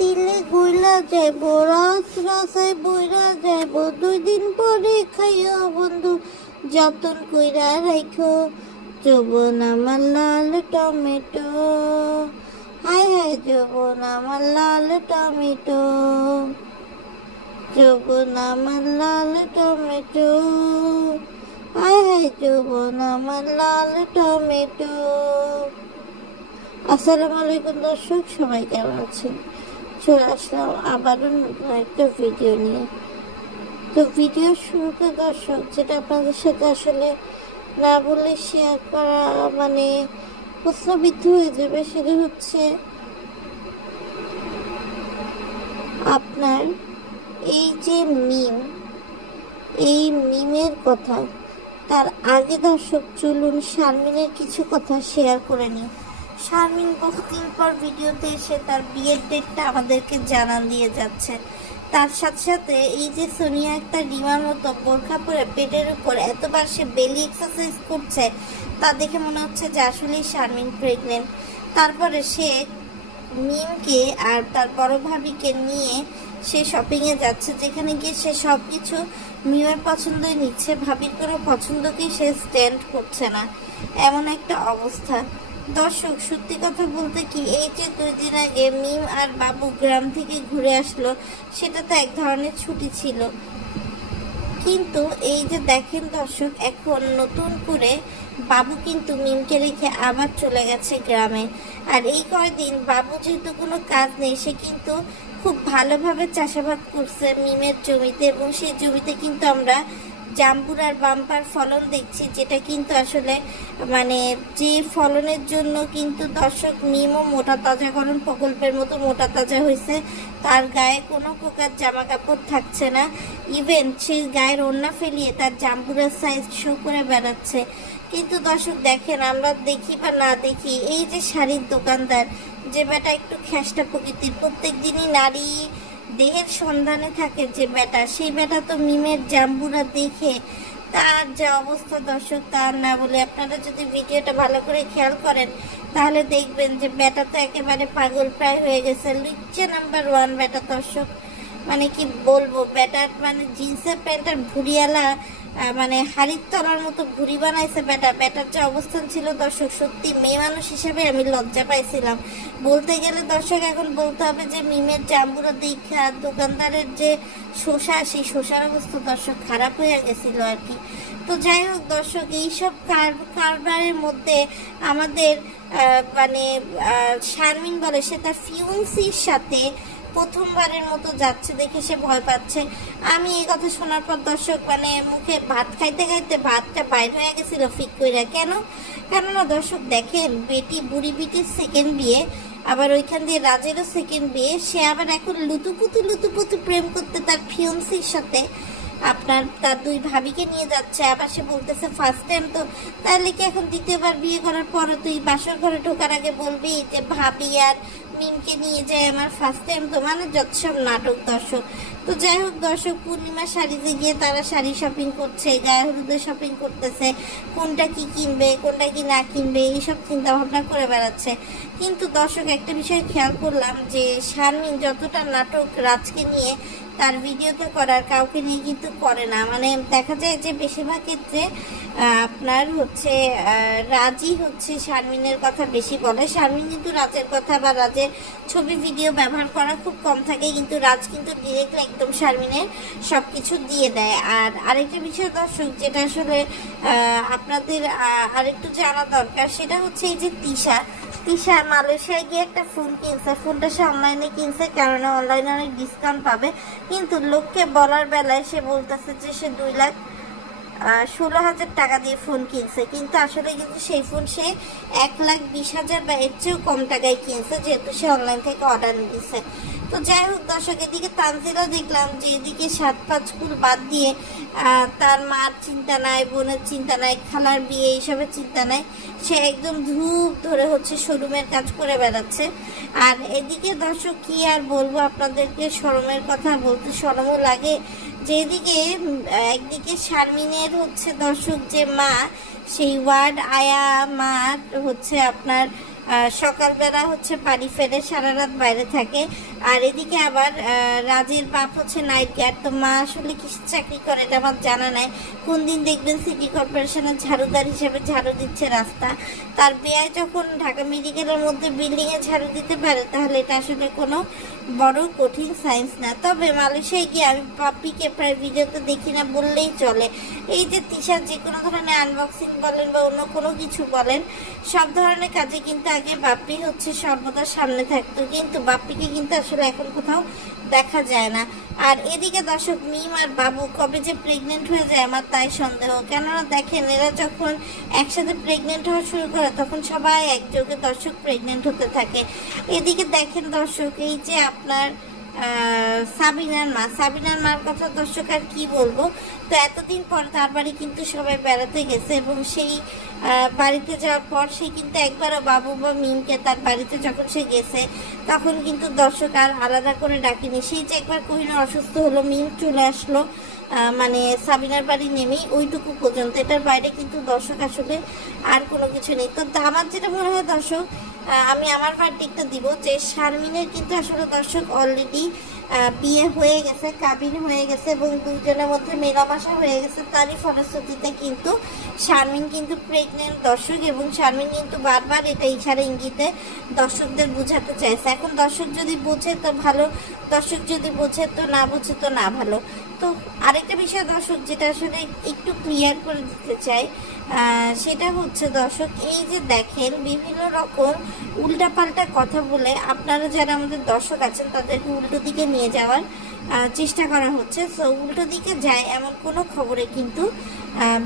দিলে গইলা যাইব, রস রসায় বইরা যাইব, 2 দিন পরে খাইও বন্ধু যতন কইরা রাইখো। যৌবন আমার লাল টমেটো, হায় হায় যৌবন আমার লাল টমেটো, যৌবন আমার লাল টমেটো, হায় হায় যৌবন আমার লাল টমেটো। আসসালামু আলাইকুম দর্শক, সবাই কেমন আছেন? চলে আসলাম আবারও নতুন একটা ভিডিও নিয়ে। তো ভিডিও শুরুতে দর্শক যেটা আপনাদের সাথে আসলে না বলে শেয়ার করা মানে প্রশ্নবিদ্ধ হয়ে যাবে, সেটা হচ্ছে আপনার এই যে এই মিমের কথা। তার আগে দর্শক চলুন শারমিনের কিছু কথা শেয়ার করে নিই। শারমিন বহুদিন পর ভিডিওতে এসে তার বিয়ের ডেটটা আমাদেরকে জানান দিয়ে যাচ্ছে। তার সাথে সাথে এই যে সোনিয়া একটা রিমার মতো বোরখা পরে পেটের উপর এতবার সে বেলি এক্সারসাইজ করছে, তা দেখে মনে হচ্ছে যে আসলেই শারমিন প্রেগনেন্ট। তারপরে সে মিমকে আর তার বড় ভাবিকে নিয়ে সে শপিংয়ে যাচ্ছে, যেখানে গিয়ে সে সব কিছু মিমের পছন্দই নিচ্ছে, ভাবির কোনো পছন্দকেই সে স্ট্যান্ড করছে না, এমন একটা অবস্থা। দর্শক সত্যি কথা বলতে কি, এই যে 2 দিন আগে মিম আর বাবু গ্রাম থেকে ঘুরে আসলো, সেটা তো এক ধরনের ছুটি ছিল, কিন্তু এই যে দেখেন দর্শক এখন নতুন করে বাবু কিন্তু মিমকে রেখে আবার চলে গেছে গ্রামে। আর এই কয়দিন বাবু যেহেতু কোনো কাজ নেই, সে কিন্তু খুব ভালোভাবে চাষাবাদ করছে মিমের জমিতে, এবং সেই জমিতে কিন্তু আমরা জাম্বুর আর বাম্পার ফলন দেখছি, যেটা কিন্তু আসলে মানে যে ফলনের জন্য কিন্তু দর্শক মিমও মোটা তাজাকরণ প্রকল্পের মতো মোটা তাজা হয়েছে। তার গায়ে কোনো প্রকার জামা কাপড় থাকছে না, ইভেন সেই গায়ের ওড়না ফেলিয়ে তার জাম্বুরের সাইজ শো করে বেড়াচ্ছে। কিন্তু দর্শক দেখেন, আমরা দেখি বা না দেখি, এই যে শাড়ির দোকানদার যে বেটা একটু খ্যাসটা প্রকৃতির, প্রত্যেক দিনই নারী দেহের সন্ধানে থাকে যে বেটা, সেই বেটা তো মিমের জাম্বুরা দেখে তার যা অবস্থা দর্শক তার না বলে। আপনারা যদি ভিডিওটা ভালো করে খেয়াল করেন তাহলে দেখবেন যে বেটা তো একেবারে পাগল প্রায় হয়ে গেছে। লিচ্ছে নাম্বার 1 বেটা দর্শক, মানে কি বলবো, বেটার মানে জিন্সের প্যান্টের ভুড়িয়ালা মানে হাড়ির তলার মতো ভুড়ি বানাইছে বেটার যে অবস্থান ছিল দর্শক, সত্যি মেয়ে মানুষ হিসেবে আমি লজ্জা পাইছিলাম বলতে গেলে দর্শক। এখন বলতে হবে যে মিমের জাম্বুরা দীক্ষা দোকানদারের যে শোষা, সেই শোষার অবস্থা দর্শক খারাপ হয়ে গেছিল আর কি। তো যাই হোক দর্শক, এইসব কারবারের মধ্যে আমাদের মানে শারমিন বলে সে তার ফিউন্সির সাথে প্রথমবারের মতো যাচ্ছে দেখে সে ভয় পাচ্ছে। আমি এই কথা শোনার পর দর্শক মানে মুখে ভাত খাইতে খাইতে ভাতটা বাইর হয়ে গেছিল ফিক কইরা। কেননা দর্শক দেখেন, বুড়ি বিটির সেকেন্ড বিয়ে, আবার ওইখান দিয়ে রাজেরও সেকেন্ড বিয়ে, সে আবার এখন লুতুপুতু প্রেম করতে তার ফিউন্সির সাথে আপনার তার 2 ভাবিকে নিয়ে যাচ্ছে। আবার সে বলতেছে ফার্স্ট টাইম তো, তাহলে কি এখন দ্বিতীয়বার বিয়ে করার পর তুই বাসর ঘরে ঢোকার আগে বলবি যে ভাবি আর মিমকে নিয়ে যায় আমার ফার্স্ট টাইম তো, মানে যত সব নাটক দর্শক। তো যাই হোক দর্শক, পূর্ণিমা শাড়িতে গিয়ে তারা শাড়ি শপিং করছে, গায়ে হলুদে শপিং করতেছে, কোনটা কি কিনবে কোনটা কি না কিনবে এইসব চিন্তা ভাবনা করে বেড়াচ্ছে। কিন্তু দর্শক একটা বিষয় খেয়াল করলাম যে শারমিন যতটা নাটক রাজকে নিয়ে তার ভিডিওতে করার, কাউকে নিয়ে কিন্তু করে না। মানে দেখা যায় যে বেশিরভাগ ক্ষেত্রে আপনার হচ্ছে রাজই হচ্ছে শারমিনের কথা বেশি বলে। শারমিন কিন্তু রাজের কথা বা রাজের ছবি ভিডিও ব্যবহার করা খুব কম থাকে, কিন্তু রাজ কিন্তু ডিরেক্টলি একদম শারমিনের সব কিছু দিয়ে দেয়। আর আরেকটা বিষয় দর্শক যেটা আসলে আপনাদের আরেকটু জানা দরকার, সেটা হচ্ছে এই যে তিশা মালয়েশিয়ায় গিয়ে একটা ফোন কিনছে। ফোনটা সে অনলাইনে কিনছে, কারণ অনলাইনে অনেক ডিসকাউন্ট পাবে, কিন্তু লোককে বলার বেলায় সে বলতেছে যে সে 2,16,000 টাকা দিয়ে ফোন কিনছে, কিন্তু আসলে কিন্তু সেই ফোন সে 1,20,000 বা এর চেয়েও কম টাকায় কিনছে, যেহেতু সে অনলাইন থেকে অর্ডার দিচ্ছে। তো যাই হোক দর্শক, এদিকে তানজিলা দেখলাম যে এদিকে 7-5 স্কুল বাদ দিয়ে তার মার চিন্তা নাই, বোনের চিন্তা নাই, খালার বিয়ে এইসবের চিন্তা নাই, সে একদম ধূপ ধরে হচ্ছে শোরুমের কাজ করে বেড়াচ্ছে। আর এদিকে দর্শক কি আর বলবো আপনাদেরকে, শরমের কথা বলতে শরমও লাগে যে এদিকে একদিকে শারমিনের হচ্ছে দর্শক যে মা, সেই ওয়ার্ড আয়া মা হচ্ছে আপনার সকালবেলা হচ্ছে বাড়ি ফেরে, সারা রাত বাইরে থাকে। আর এদিকে আবার রাজের বাপ হচ্ছে নাইট গার্ড। তো মা আসলে কিসের চাকরি করে এটা আমার জানা নাই। কোন দিন দেখবেন সিটি কর্পোরেশনের ঝাড়ুদার হিসেবে ঝাড়ু দিচ্ছে রাস্তা। তার বেয়ায় যখন ঢাকা মেডিকেলের মধ্যে বিল্ডিংয়ে ঝাড়ু দিতে পারে, তাহলে এটা আসলে কোনো বড় কঠিন সায়েন্স না। তবে মালয়েশিয়ায় গিয়ে আমি পাপ্পিকে প্রায় ভিডিওতে দেখি না বললেই চলে। এই যে তিশা যে কোনো ধরনের আনবক্সিং বলেন বা অন্য কোনো কিছু বলেন, সব ধরনের কাজে কিন্তু আগে বাপ্পি হচ্ছে সর্বদা সামনে থাকতো, কিন্তু বাপ্পিকে কিন্তু আসলে এখন কোথাও দেখা যায় না। আর এদিকে দর্শক মিম আর বাবু কবে যে প্রেগনেন্ট হয়ে যায় আমার তাই সন্দেহ। কেননা দেখেন, এরা যখন একসাথে প্রেগনেন্ট হওয়া শুরু করে তখন সবাই একযোগে দর্শক প্রেগনেন্ট হতে থাকে। এদিকে দেখেন দর্শক, এই যে আপনার সাবিনার মার কথা দর্শক আর কি বলবো। তো এতদিন পর তার বাড়ি কিন্তু সবাই বেড়াতে গেছে, এবং সেই বাড়িতে যাওয়ার পর সে কিন্তু একবারও বাবু বা মিমকে তার বাড়িতে যখন সে গেছে তখন কিন্তু দর্শক আর আলাদা করে ডাকেনি। সেই যে একবার কোহিনূর অসুস্থ হলো, মিম চলে আসলো মানে সাবিনার বাড়ি নেমেই, ওইটুকু পর্যন্ত। এটার বাইরে কিন্তু দর্শক আসলে আর কোনো কিছু নেই। তো আমার যেটা মনে হয় দর্শক, আমি আমার ভার্ডিক্টটা দিব যে শারমিনের কিন্তু আসলে দর্শক অলরেডি বিয়ে হয়ে গেছে, কাবিন হয়ে গেছে, এবং দুজনের মধ্যে মেলামেশা হয়ে গেছে। তারই ফলশ্রুতিতে কিন্তু শারমিন কিন্তু প্রেগনেন্ট দর্শক, এবং শারমিন কিন্তু বারবার এটা ইশারা ইঙ্গিতে দর্শকদের বোঝাতে চাইছে। এখন দর্শক যদি বোঝে তো ভালো, দর্শক যদি বোঝে তো না বোঝে তো না ভালো। তো আরেকটা বিষয় দর্শক যেটা আসলে একটু ক্লিয়ার করে দিতে চাই, সেটা হচ্ছে দর্শক, এই যে দেখেন বিভিন্ন রকম উল্টাপাল্টা কথা বলে আপনারা যারা আমাদের দর্শক আছেন তাদেরকে উল্টো দিকে নিয়ে যাওয়ার চেষ্টা করা হচ্ছে। সো উল্টো দিকে যায় এমন কোনো খবরে কিন্তু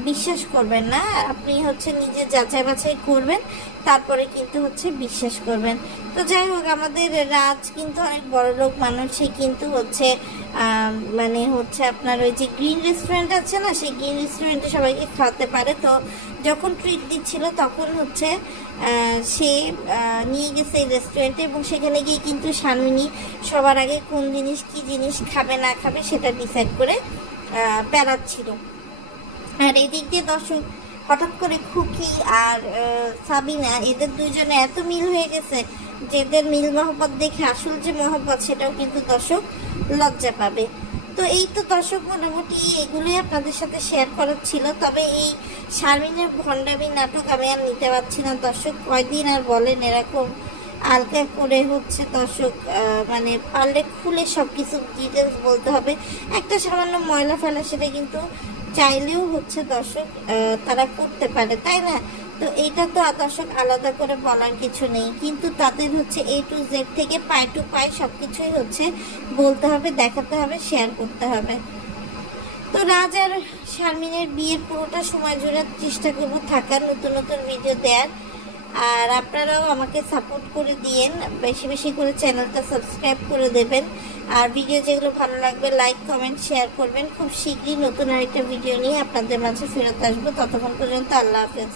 বিশ্বাস করবেন না। আপনি হচ্ছে নিজে যাচাই বাছাই করবেন, তারপরে কিন্তু হচ্ছে বিশ্বাস করবেন। তো যাই হোক, আমাদের রাজ কিন্তু অনেক বড় লোক মানুষ, সে কিন্তু হচ্ছে মানে হচ্ছে আপনার ওই যে গ্রিন রেস্টুরেন্ট আছে না, সেই গ্রিন রেস্টুরেন্টে সবাইকে খাওয়াতে পারে। তো যখন ট্রিট দিচ্ছিল তখন হচ্ছে সে নিয়ে গেছে এই রেস্টুরেন্টে, এবং সেখানে গিয়ে কিন্তু শারমিনী সবার আগে কোন জিনিস কি জিনিস খাবে না খাবে সেটা ডিসাইড করে পেলাচ্ছিল। আর এদিক দিয়ে দর্শক হঠাৎ করে খুকি আর সাবিনা, এদের দুইজনে এত মিল হয়ে গেছে যে এদের মিল মহব্বত দেখে আসল যে মহব্বত সেটাও কিন্তু দর্শক লজ্জা পাবে। তো এই তো দর্শক মোটামুটি এগুলোই আপনাদের সাথে শেয়ার করার ছিল। তবে এই শারমিনের ভণ্ডামি নাটক আমি আর নিতে পারছি না দর্শক। কয়দিন আর বলেন এরকম আলগা করে হচ্ছে দর্শক, মানে পারলে খুলে সব কিছু ডিটেলস বলতে হবে। একটা সামান্য ময়লা ফেলা সেটা কিন্তু চাইলেও হচ্ছে দর্শক তারা করতে পারে, তাই না? তো এইটা তো দর্শক আলাদা করে বলার কিছু নেই, কিন্তু তাদের হচ্ছে A to Z থেকে পাই টু পাই সব কিছুই হচ্ছে বলতে হবে, দেখাতে হবে, শেয়ার করতে হবে। তো রাজ আর শারমিনের বিয়ের পুরোটা সময় জুড়ে চেষ্টা করবো থাকার, নতুন নতুন ভিডিও দেওয়ার। আর আপনারাও আমাকে সাপোর্ট করে দিয়েন, বেশি বেশি করে চ্যানেলটা সাবস্ক্রাইব করে দেবেন। আর ভিডিও যেগুলো ভালো লাগবে লাইক কমেন্ট শেয়ার করবেন। খুব শীঘ্রই নতুন আরেকটা ভিডিও নিয়ে আপনাদের মাঝে ফেরত আসবো। ততক্ষণ পর্যন্ত আল্লাহ হাফেজ।